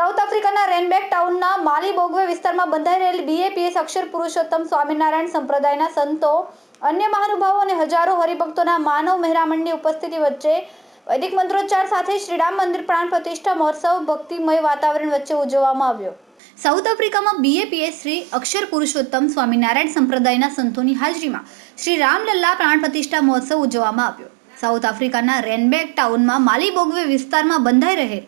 South આફ્રિકાના રેનબેક ટાઉનના માલી બોગવે વિસ્તારમાં બંધાઈ રહેલ બીએપીએસ અક્ષર પુરુષોત્તમ સ્વામિનારાયણ સંપ્રદાયના સંતો, અન્ય મહાનુભાવો અને હજારો હરિભક્તોના માનવ મહેરામણની ઉપસ્થિતિ વચ્ચે વૈદિક મંત્રોચ્ચાર સાથે શ્રીરામ મંદિર પ્રાણ પ્રતિષ્ઠા મહોત્સવ ભક્તિમય વાતાવરણ વચ્ચે ઉજવવામાં આવ્યો. સાઉથ આફ્રિકામાં બીએપીએસ શ્રી અક્ષર પુરુષોત્તમ સ્વામિનારાયણ સંપ્રદાયના સંતોની હાજરીમાં શ્રી રામલલ્લા પ્રાણ પ્રતિષ્ઠા મહોત્સવ ઉજવવામાં આવ્યો. સાઉથ આફ્રિકાના રેનબેક ટાઉનમાં માલી બોગવે વિસ્તારમાં બંધાઈ રહેલ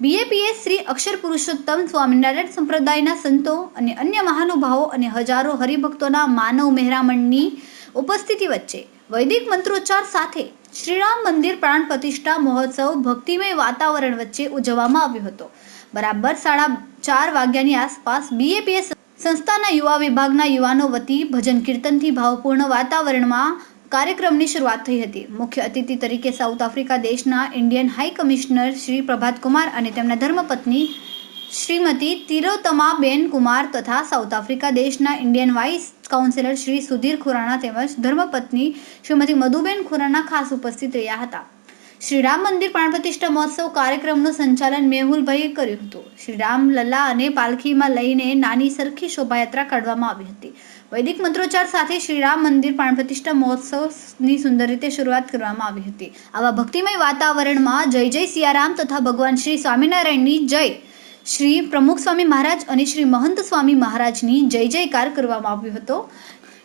બીએપીએસ શ્રી અક્ષર પુરુષોત્તમ સ્વામિનારાયણ સંપ્રદાયના સંતો અને અન્ય મહાનુભાવો અને હજારો હરિભક્તોના માનવ મહેરામણની ઉપસ્થિતિ વચ્ચે વૈદિક મંત્રોચ્ચાર સાથે શ્રીરામ મંદિર પ્રાણ પ્રતિષ્ઠા મહોત્સવ ભક્તિમય વાતાવરણ વચ્ચે ઉજવવામાં આવ્યો હતો. બરાબર સાડા ચાર વાગ્યાની આસપાસ બીએપીએસ સંસ્થાના યુવા વિભાગના યુવાનો વતી ભજન કીર્તનથી ભાવપૂર્ણ વાતાવરણમાં કાર્યક્રમની શરૂઆત થઈ હતી. મુખ્ય અતિથિ તરીકે સાઉથ આફ્રિકા દેશના Indian high commissioner Shri Prabhat Kumar અને તેમના ધર્મપત્ની શ્રીમતી તિરોતમાબેન કુમાર તથા સાઉથ આફ્રિકા દેશના Indian vice counsellor Shri Sudhir Khurana તેમજ ધર્મપત્ની શ્રીમતી મધુબેન ખુરાના ખાસ ઉપસ્થિત રહ્યા હતા. શ્રી રામ મંદિર પ્રાણ પ્રતિષ્ઠા મહોત્સવ કાર્યક્રમનું સંચાલન મેહુલભાઈએ કર્યું હતું. શ્રી રામ લલ્લા અને પાલખીમાં લઈને નાની સરખી શોભાયાત્રા કાઢવામાં આવી હતી. વૈદિક મંત્રોચ્ચાર સાથે શ્રી રામ મંદિર પ્રાણ પ્રતિષ્ઠા મહોત્સવની સુંદર રીતે શરૂઆત કરવામાં આવી હતી. આવા ભક્તિમય વાતાવરણમાં જય જય સિયારામ તથા ભગવાન શ્રી સ્વામિનારાયણની જય. શ્રી પ્રમુખ સ્વામી મહારાજ અને શ્રી મહંત સ્વામી મહારાજની જય જયકાર કરવામાં આવ્યો હતો.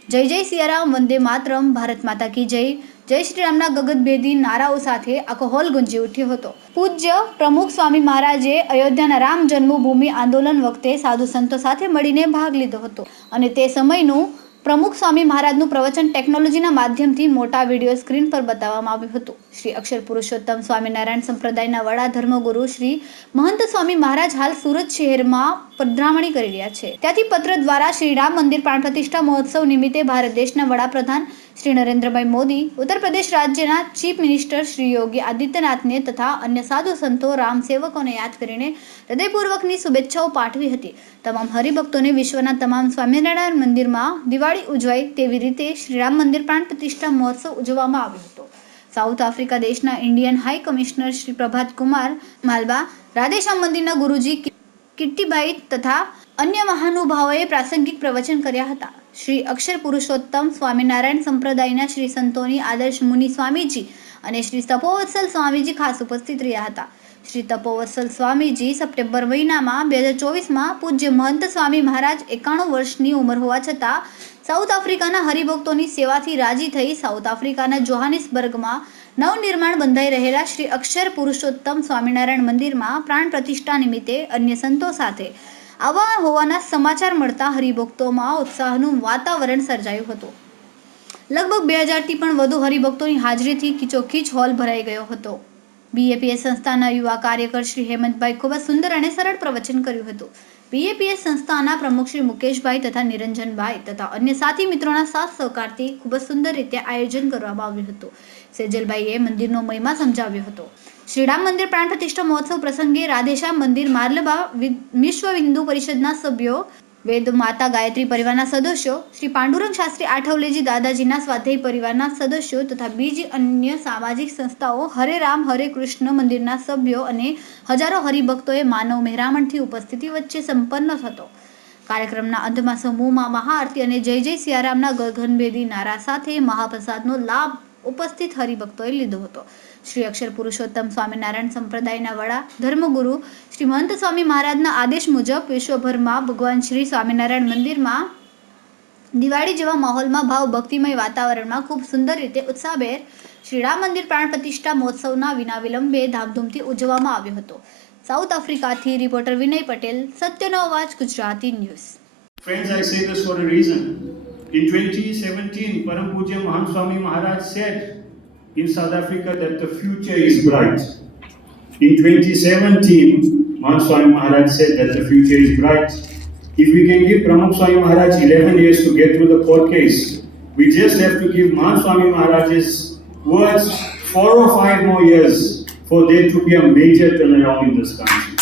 જય જય સિયારામ વંદે માતરમ, ભારત માતા કી જય. જય શ્રી રામના ગગતભેદી નારાઓ સાથે આખો હોલ ગુંજી ઉઠ્યો હતો. પૂજ્ય પ્રમુખ સ્વામી મહારાજે અયોધ્યાના રામ જન્મભૂમિ આંદોલન વખતે સાધુ સંતો સાથે મળીને ભાગ લીધો હતો અને તે સમયનું પ્રમુખ સ્વામી મહારાજનું પ્રવચન ટેકનોલોજીના માધ્યમથી મોટા વીડિયો સ્ક્રીન પર બતાવવામાં આવ્યું હતું. શ્રી અક્ષર પુરુષોત્તમ સ્વામિનારાયણ સંપ્રદાયના વડા ધર્મગુરુ શ્રી મહંત સ્વામી મહારાજ હાલ સુરત શહેરમાં પધરામણી કરી રહ્યા છે. ત્યાંથી પત્ર દ્વારા શ્રી રામ મંદિર પ્રાણ પ્રતિષ્ઠા મહોત્સવ નિમિત્તે ભારત દેશના વડાપ્રધાન શ્રી નરેન્દ્રભાઈ મોદી, ઉત્તર પ્રદેશ રાજ્યના ચીફ મિનિસ્ટર શ્રી યોગી આદિત્યનાથને તથા અન્ય સાધુ સંતો, રામ સેવકોને યાદ કરીને હૃદયપૂર્વકની શુભેચ્છાઓ પાઠવી હતી. તમામ હરિભક્તોને વિશ્વના તમામ સ્વામિનારાયણ મંદિરમાં દિવાળી ઉજવાય તેવી રીતે શ્રીરામ મંદિર પ્રાણ પ્રતિષ્ઠા મહોત્સવ ઉજવવામાં આવ્યો હતો. સાઉથ આફ્રિકા દેશના Indian high commissioner Shri Prabhat Kumar, Malwa, Radheshyam મંદિરના ગુરુજી કિટ્ટીભાઈ તથા અન્ય મહાનુભાવોએ પ્રાસંગિક પ્રવચન કર્યા હતા. શ્રી અક્ષર પુરુષોત્તમ સ્વામિનારાયણ સંપ્રદાયના શ્રી સંતોની આદર્શ મુનિ સ્વામીજી અને શ્રી તપોવત્સલ સ્વામીજી ખાસ ઉપસ્થિત રહ્યા હતા. શ્રી તપોવત્સલ સ્વામીજી સપ્ટેમ્બર મહિનામાં બે હજાર ચોવીસમાં પૂજ્ય મહંત સ્વામી મહારાજ એકાણું વર્ષની ઉંમર હોવા છતાં સાઉથ આફ્રિકાના હરિભક્તોની સેવાથી રાજી થઈ સાઉથ આફ્રિકાના જોહાનિસબર્ગમાં નવનિર્માણ બંધાઈ રહેલા શ્રી અક્ષર પુરુષોત્તમ સ્વામિનારાયણ મંદિરમાં પ્રાણ પ્રતિષ્ઠા નિમિત્તે અન્ય સંતો સાથે આવા હોવાના સમાચાર મળતા હરિભક્તોમાં ઉત્સાહનું વાતાવરણ સર્જાયું હતું. લગભગ બે હજારથી પણ વધુ હરિભક્તોની હાજરીથી ખીચોખીચ હોલ ભરાઈ ગયો હતો. બીએપીએસ સંસ્થાના યુવા કાર્યકર શ્રી હેમંતભાઈ ખૂબ જ સુંદર અને સરળ પ્રવચન કર્યું હતું. બીએપીએસ સંસ્થાના પ્રમુખ શ્રી મુકેશભાઈ તથા નિરંજનભાઈ તથા અન્ય સાથી મિત્રોના સાથ સહકારથી ખૂબ જ સુંદર રીતે આયોજન કરવામાં આવ્યું હતું. સેજલભાઈએ મંદિરનો મહિમા સમજાવ્યો હતો. શ્રીરામ મંદિર પ્રાણ પ્રતિષ્ઠા મહોત્સવ પ્રસંગે રાધેશ્યામ મંદિર માર્લબા વિશ્વ હિન્દુ પરિષદના સભ્યો વેદ માતા ગાયત્રી પરિવારના સદસ્યો, શ્રી પાંડુરંગ શાસ્ત્રી આઠવલેજી દાદાજીના સ્વાધ્યાય પરિવારના સદસ્યો તથા બીજી અન્ય સામાજિક સંસ્થાઓ હરે રામ, હરે કૃષ્ણ મંદિરના સભ્યો અને હજારો હરિભક્તોએ માનવ મહેરામણથી ઉપસ્થિતિ વચ્ચે સંપન્ન થતો. કાર્યક્રમના અંતમાં સમૂહમાં મહાઆરતી અને જય જય સિયારામના ગગનભેદી નારા સાથે મહાપ્રસાદનો લાભ ઉપસ્થિત હરિભક્તોએ લીધો હતો. શ્રી અક્ષર પુરુષોત્તમ સ્વામિનારાયણ સંપ્રદાયના વડા ધર્મગુરુ શ્રી મહંત સ્વામી મહારાજના આદેશ મુજબ વિશ્વભરમાં ભગવાન શ્રી સ્વામિનારાયણ મંદિરમાં દિવાળી જેવા માહોલમાં ભાવ ભક્તિમય વાતાવરણમાં ખૂબ સુંદર રીતે ઉત્સાહભેર શ્રી રામ મંદિર પ્રાણ પ્રતિષ્ઠા મહોત્સવના વિના વિલંબે ધામધૂમથી ઉજવવામાં આવ્યો હતો સાઉથ આફ્રિકાથી રિપોર્ટર વિનય પટેલ સત્યનો અવાજ Gujarati news Friends, I say this for a reason. In 2017, Param Pujya Mahan Swami Maharaj said in South Africa that the future is bright. In 2017, Mahan Maharaj said that the future is bright. If we can give Pramukh Swami Maharaj 11 years to get through the court case, we just have to give Mahan Swami Maharaj's words four or five more years for there to be a major turnaround in this country.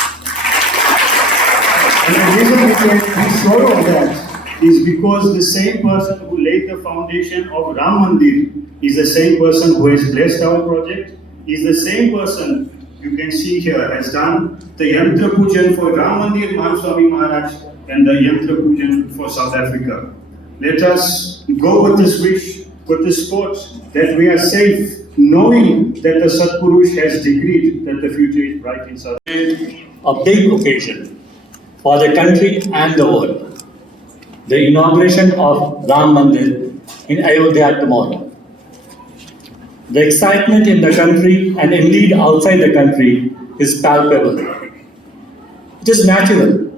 And the reason we can be sure of that is because the same person who laid the foundation of Ram Mandir is the same person who has blessed our project, is the same person you can see here, has done the Yantra Pujan for Ram Mandir Mahaswami Maharaj and the Yantra Pujan for South Africa. Let us go with this wish, with this thought that we are safe, knowing that the Satpurush has decreed that the future is bright in South Africa. a big occasion for the country and the world. The inauguration of Ram Mandir in Ayodhya tomorrow. The excitement in the country and indeed outside the country is palpable. It is natural.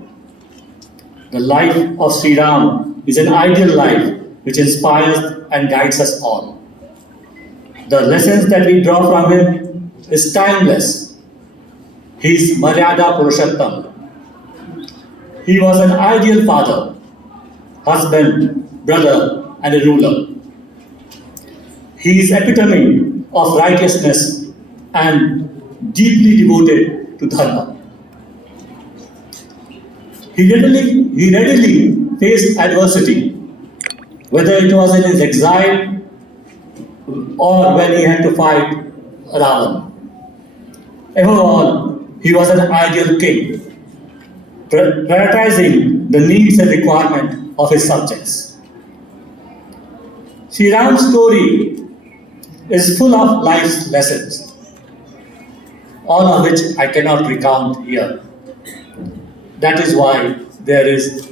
The life of Sri Ram is an ideal life which inspires and guides us all. The lessons that we draw from him is timeless. He is Maryada Purushottam. He was an ideal father, husband, brother, and a ruler. He is epitome of righteousness and deeply devoted to dharma. He readily, he readily faced adversity, whether it was in his exile or when he had to fight Ravan. Above all, he was an ideal king, prioritizing the needs and requirement of his subjects. Sri Ram's story is full of life's lessons, all of which I cannot recount here. That is why there is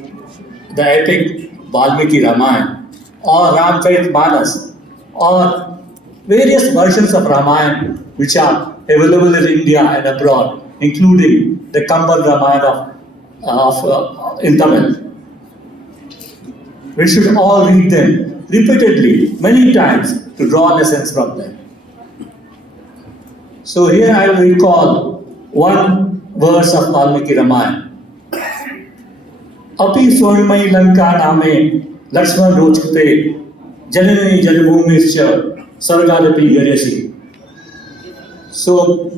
the epic Valmiki Ramayana or Ramcharit Manas or various versions of Ramayana which are available in India and abroad, including the Kambal Ramayana of, of uh, in Tamil. We should all read them repeatedly, many times, to draw lessons from them. So here I will recall one verse of Valmiki Ramayana. अपि स्वर्णमयी लंका नामे लक्ष्मण रोचते जननी जन्मभूमिश्च स्वर्गादपि गरीयसी So,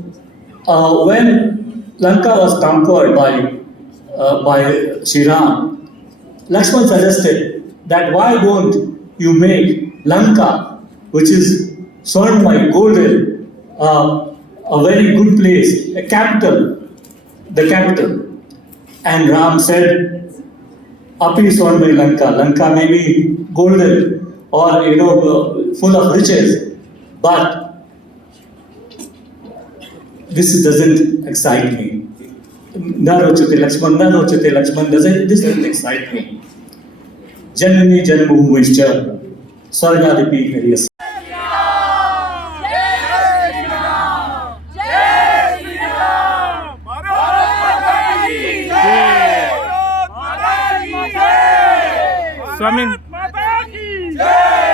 uh, when Lanka was conquered by, uh, by Sri Ram, Lakshman suggested that why don't you make Lanka, which is Swarnmai, golden, uh, a very good place, a capital, the capital. And Ram said, Api Swarnmai Lanka, Lanka may be golden or, you know, full of riches, but this doesn't excite me. Narochate Lakshman, Narochate Lakshman, doesn't, this doesn't excite me. Janani Janmahuishcha, Sargadipi Hariyasa. સ્વામી માતા કી જય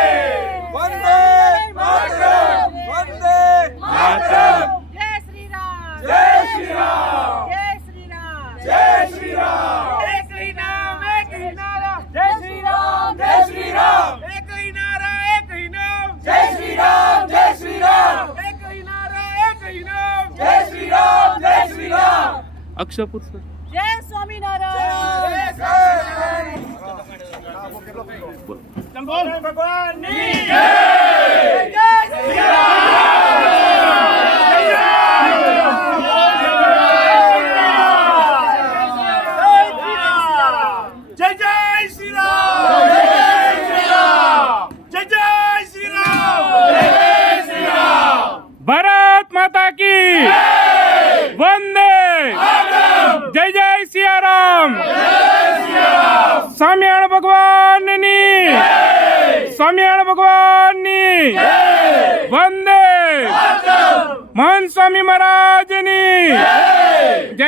રામ એક હી નારા એક હી નામ! જય શ્રી રામ જય શ્રી રામ એક હી નારા એક હી નામ! જય શ્રી રામ જય શ્રી રામ અક્ષરપુર સર. જય સ્વામિનારાયણ! જય ભગવાનની જય જય શ્રી જય જય શ્રી રામ જય શ્રી રામ જય જય શ્રી રામ જય શ્રી રામ ભારત માતા કી વંદે જય જય સિયારામ સ્વામિયાણ ભગવાનની. સ્વામિયાણ ભગવાનની. વંદે. મહાન સ્વામી મહારાજની. જય